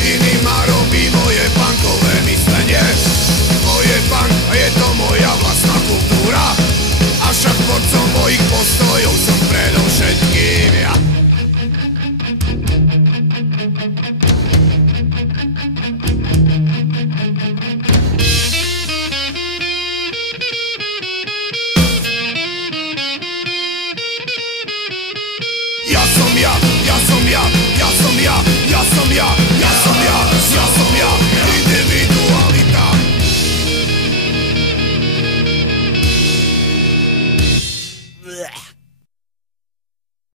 Iný ma robí moje punkové myslenie. To je punk a je to moja vlastná kultúra. Avšak tvorcom mojich postojov som predovšetkým ja. Ja som ja, ja som ja, ja som ja, ja som ja, ja som ja, ja som